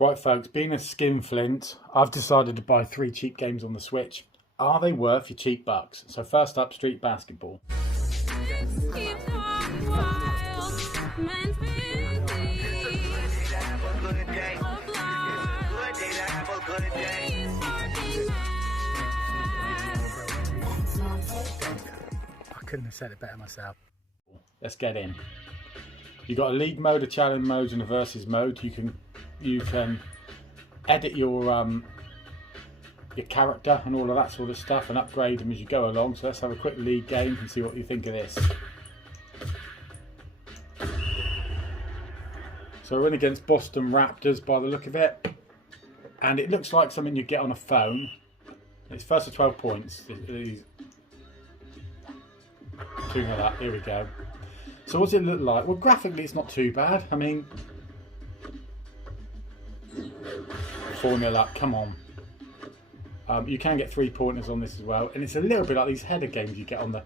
Right folks, being a skinflint, I've decided to buy 3 cheap games on the Switch. Are they worth your cheap bucks? So first up, Street Basketball. I couldn't have said it better myself. Let's get in. You've got a league mode, a challenge mode and a versus mode. You can edit your character and all of that sort of stuff and upgrade them as you go along. So let's have a quick league game and see what you think of this. So we're in against Boston Raptors by the look of it, and it looks like something you get on a phone. It's first to 12 points. Something like that. Here we go. So what's it look like? Well, graphically it's not too bad. I mean, 4-0 up, come on. You can get 3-pointers on this as well, and it's a little bit like these header games you get on the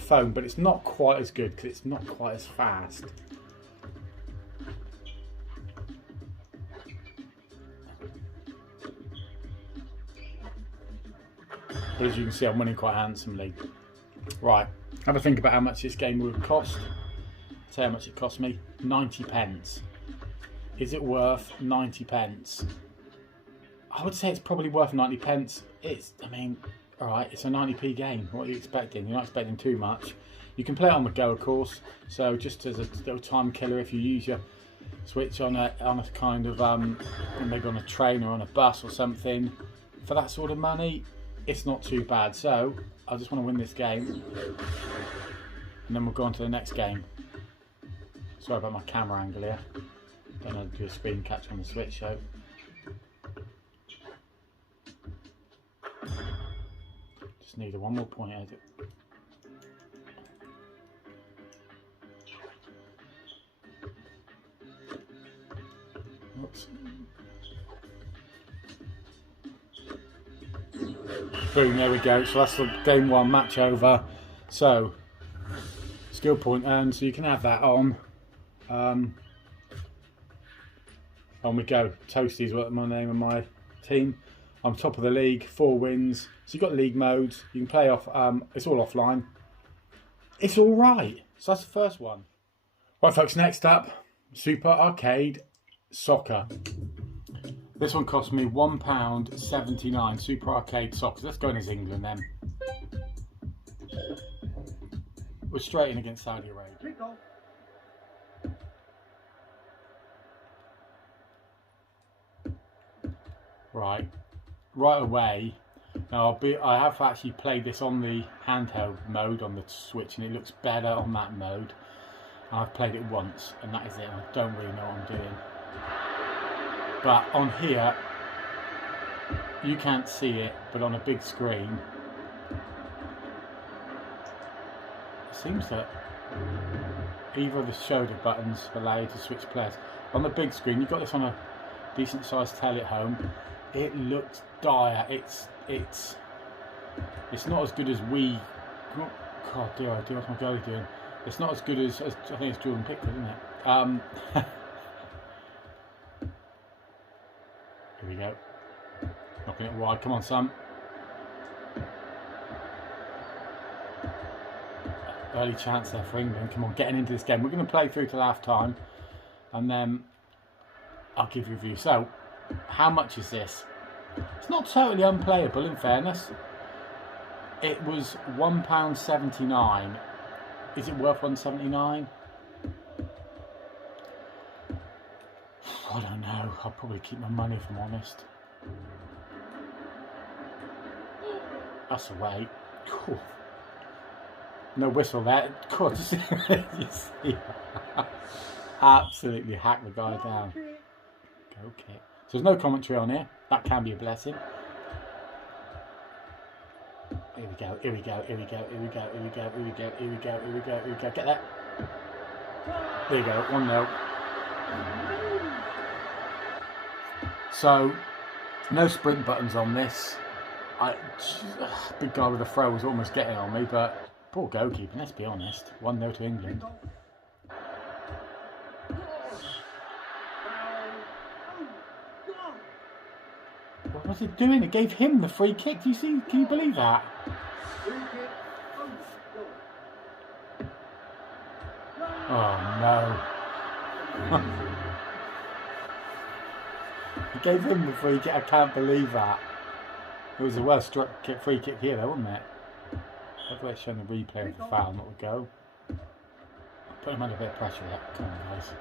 phone, but it's not quite as good because it's not quite as fast. But as you can see, I'm winning quite handsomely. Right, have a think about how much this game would cost. I'll tell you how much it cost me. 90p. Is it worth 90p? I would say it's probably worth 90p. I mean, alright, it's a 90p game. What are you expecting? You're not expecting too much. You can play it on the go, of course. So just as a little time killer, if you use your Switch on a kind of maybe on a train or on a bus or something, for that sort of money, it's not too bad. So I just want to win this game, and then we'll go on to the next game. Sorry about my camera angle here. Don't know how to do a screen catch on the Switch, so. Just need one more point edit. Oops. Boom, there we go. So that's the game 1 match over. So, skill point earned, so you can have that on. On we go. Toasty's what my name of my team. I'm top of the league, 4 wins. So you've got league modes. You can play off. It's all offline. It's all right. So that's the first one. Right, folks. Next up, Super Arcade Soccer. This one cost me £1.79. Super Arcade Soccer. Let's go in as England then. We're straight in against Saudi Arabia. Right away. Now I have actually played this on the handheld mode on the Switch, and it looks better on that mode. And I've played it once, and that is it. And I don't really know what I'm doing. But on here, you can't see it, but on a big screen, it seems that either of the shoulder buttons allow you to switch players. On the big screen, you've got this on a decent sized telly at home. It looks dire. It's not as good as we. God, dear, what's my goalie doing? It's not as good as I think it's Jordan Pickford, isn't it? Here we go. Knocking it wide. Come on, Sam. Early chance there for England. Come on, getting into this game. We're going to play through till half time, and then I'll give you a review. So, how much is this? It's not totally unplayable, in fairness. It was £1.79. Is it worth £1.79? I don't know. I'll probably keep my money if I'm honest. That's away. Cool. No whistle there. God, you see. Absolutely hack the guy down. Go kick. So there's no commentary on here. That can be a blessing. Here we go, here we go, here we go, here we go, here we go, here we go, here we go, here we go, here we go. Get that. There you go, 1-0. So, no sprint buttons on this. Big guy with a throw was almost getting on me, but poor goalkeeper, let's be honest. 1-0 to England. What's it doing? It gave him the free kick. Do you see? Can you believe that? Oh no. He gave him the free kick. I can't believe that. It was the worst free kick here though, wasn't it? Hopefully it's showing the replay of the foul, not the goal. Put him under a bit of pressure there. Come on guys.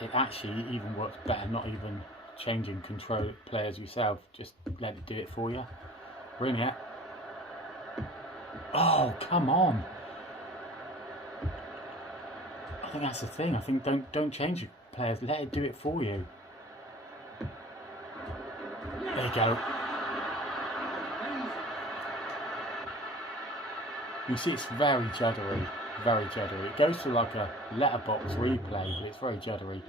It actually even works better not even changing control players yourself. Just let it do it for you. Bring it. Oh, come on. I think that's the thing. I think don't change your players. Let it do it for you. There you go. You see it's very juddery. Very juddery. It goes to like a letterbox replay, but it's very juddery.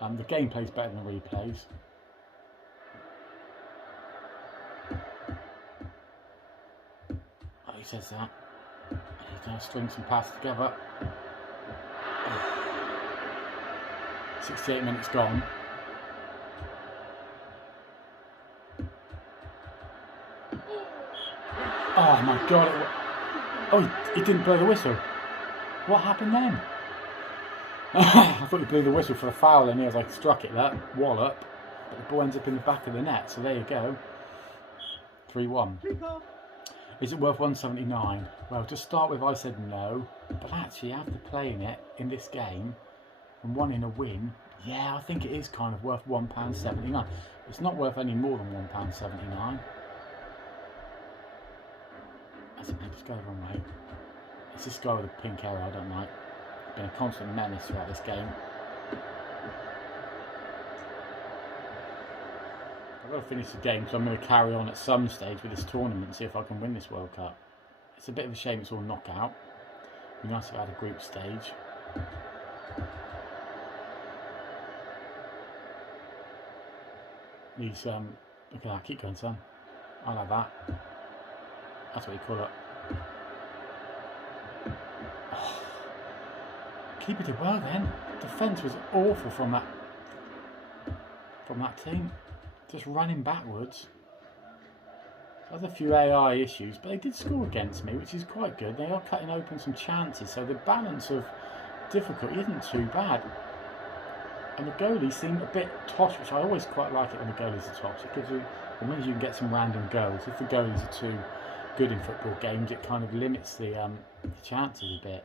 The gameplay's better than the replays. Oh, he says that. He's going to string some passes together. 68 minutes gone. Oh my god. Oh, he didn't blow the whistle. What happened then? I thought he blew the whistle for a foul and he was like, struck it that wallop, but the ball ends up in the back of the net, so there you go. 3-1. Is it worth 179? Well, to start with I said no, but actually after playing it in this game and wanting a win, yeah, I think it is kind of worth £1.79. It's not worth any more than £1.79. I think they just go the wrong way. It's this guy with a pink arrow I don't like. He's been a constant menace throughout this game. I've got to finish the game, so I'm going to carry on at some stage with this tournament and see if I can win this World Cup. It's a bit of a shame it's all knockout. It'd be nice if I had a group stage. These, look at that, keep going son. I like that. That's what you call it. Oh. Keeper did well then. Defence was awful from that team. Just running backwards. There's a few AI issues, but they did score against me, which is quite good. They are cutting open some chances, so the balance of difficulty isn't too bad. And the goalies seem a bit tosh, which I always quite like it when the goalies are tosh. It gives you, it means you can get some random goals. If the goalies are too good in football games, it kind of limits the chances a bit.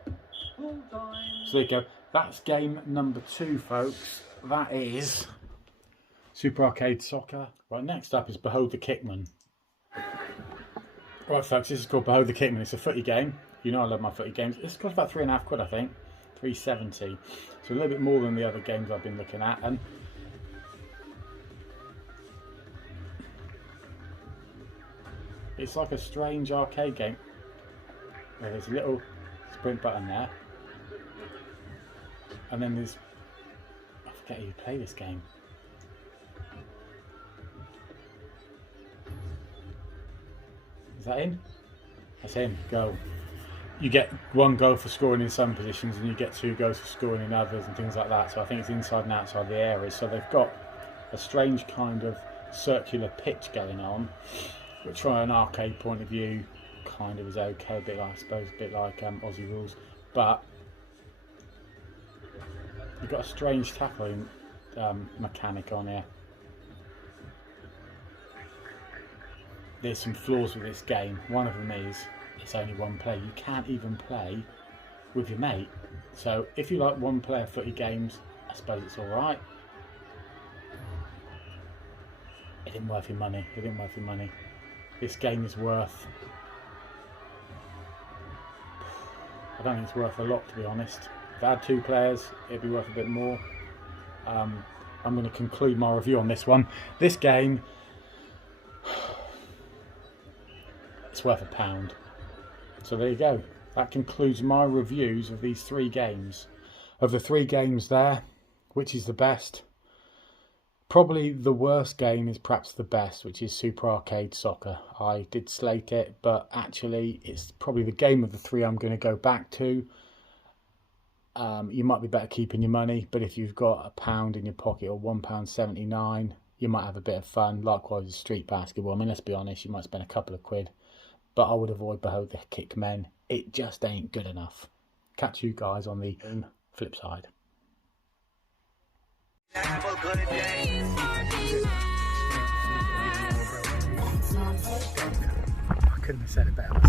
So there you go. That's game number 2, folks. That is Super Arcade Soccer. Right, next up is Behold the Kickman. Right, folks, this is called Behold the Kickman. It's a footy game. You know I love my footy games. This costs about £3.50, I think. £3.70. So a little bit more than the other games I've been looking at. And it's like a strange arcade game. There's a little sprint button there. And then there's... I forget how you play this game. Is that in? That's in. Go. You get 1 goal for scoring in some positions and you get 2 goals for scoring in others and things like that. So I think it's inside and outside the areas. So they've got a strange kind of circular pitch going on, which from an arcade point of view kind of is okay. A bit like, I suppose, a bit like Aussie rules. But you've got a strange tackling mechanic on here. There's some flaws with this game. One of them is it's only 1 player. You can't even play with your mate. So if you like 1 player footy games, I suppose it's alright. It didn't worth your money. It didn't worth your money. This game is worth... I don't think it's worth a lot, to be honest. If I had 2 players, it'd be worth a bit more. I'm going to conclude my review on this one. This game... it's worth £1. So there you go. That concludes my reviews of these 3 games. Of the 3 games there, which is the best? Probably the worst game is perhaps the best, which is Super Arcade Soccer. I did slate it, but actually it's probably the game of the 3 I'm going to go back to. You might be better keeping your money, but if you've got £1 in your pocket or £1.79, you might have a bit of fun. Likewise with street basketball. I mean, let's be honest, you might spend a couple of quid, but I would avoid both the Kickmen. It just ain't good enough. Catch you guys on the flip side. I couldn't have said it better.